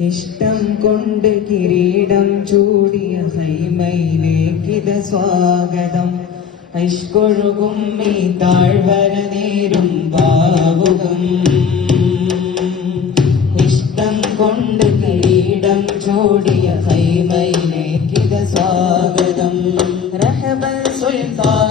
ഇഷ്ടം കൊണ്ട് കിരീടം ചൂടിയ ഹൈമയിലേക്കിത് സ്വാഗതം. ഐഷ്കൊഴുകും ഈ താഴ്വര നേരും പാവുകം ഇഷ്ടം കൊണ്ട് കിരീടം ചൂടിയ ഹൈമയിലേക്കിത് സ്വാഗതം. റഹബൽ സുൽത്താൻ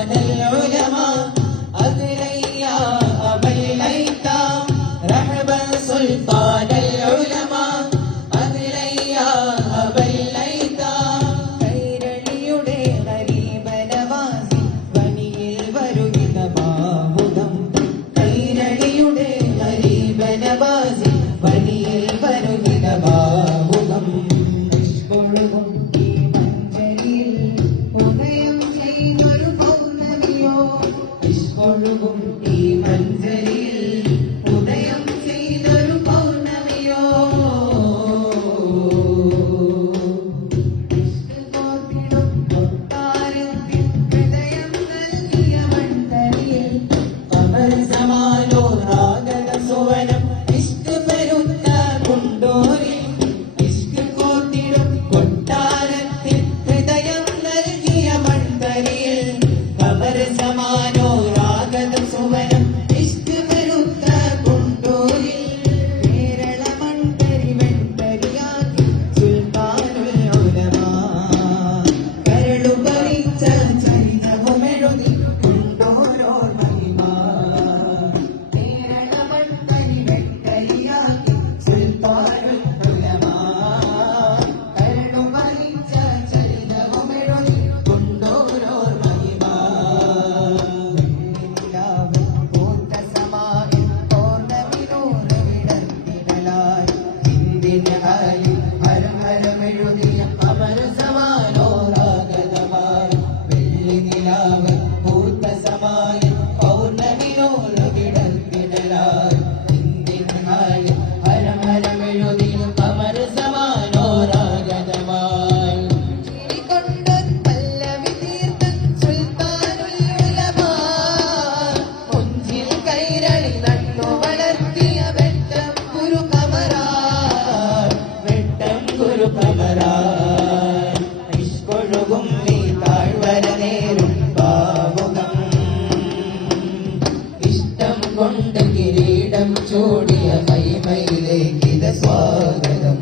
അമരായി നിഷ്കൊഴുകും നീ താഴ്വര നേരും ഇഷ്ടം കൊണ്ട് കിരീടം ചൂടിയ കൈമയിലേക്ക് ഇത് സ്വാഗതം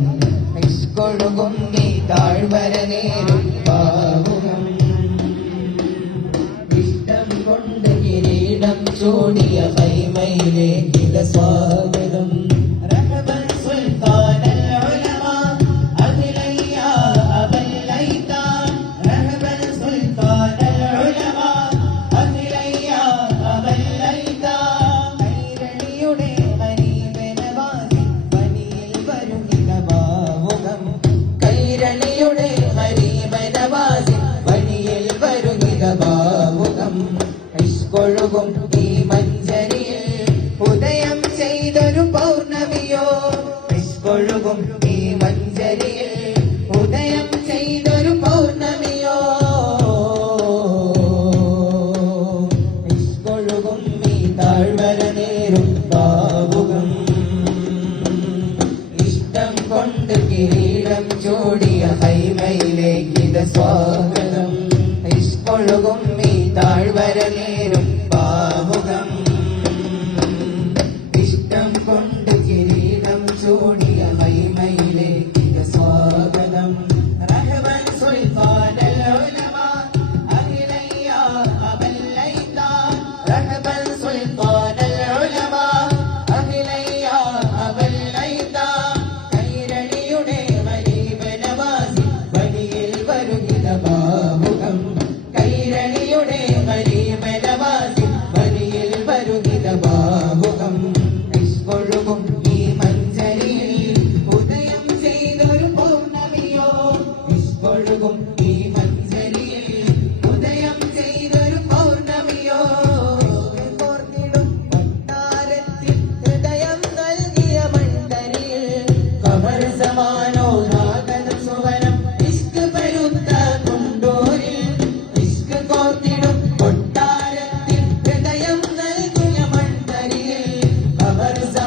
നിഷ്കൊഴുകും നീ താഴ്വര നേരും ഇഷ്ടം കൊണ്ട് കിരീടം ചൂടിയ കൈമയിലേക്ക് ഇത് സ്വാഗതം ലോകവും ഈ മഞ്ചരിൽ ഉദയം ചെയ്തൊരു പൗർണമിയോ? വിശ്വൊഴുകും ഈ മഞ്ചരിൽ ഉദയം ചെയ്തൊരു പൗർണമിയോ? വിശ്വൊഴുകും ഈ താഴ്വര നേരും ബാവുകം. ഇഷ്ടം കൊണ്ട് കിരീടം ചൂടിയ ഹൈമയിലേക്കിത് സ്വാഗതം.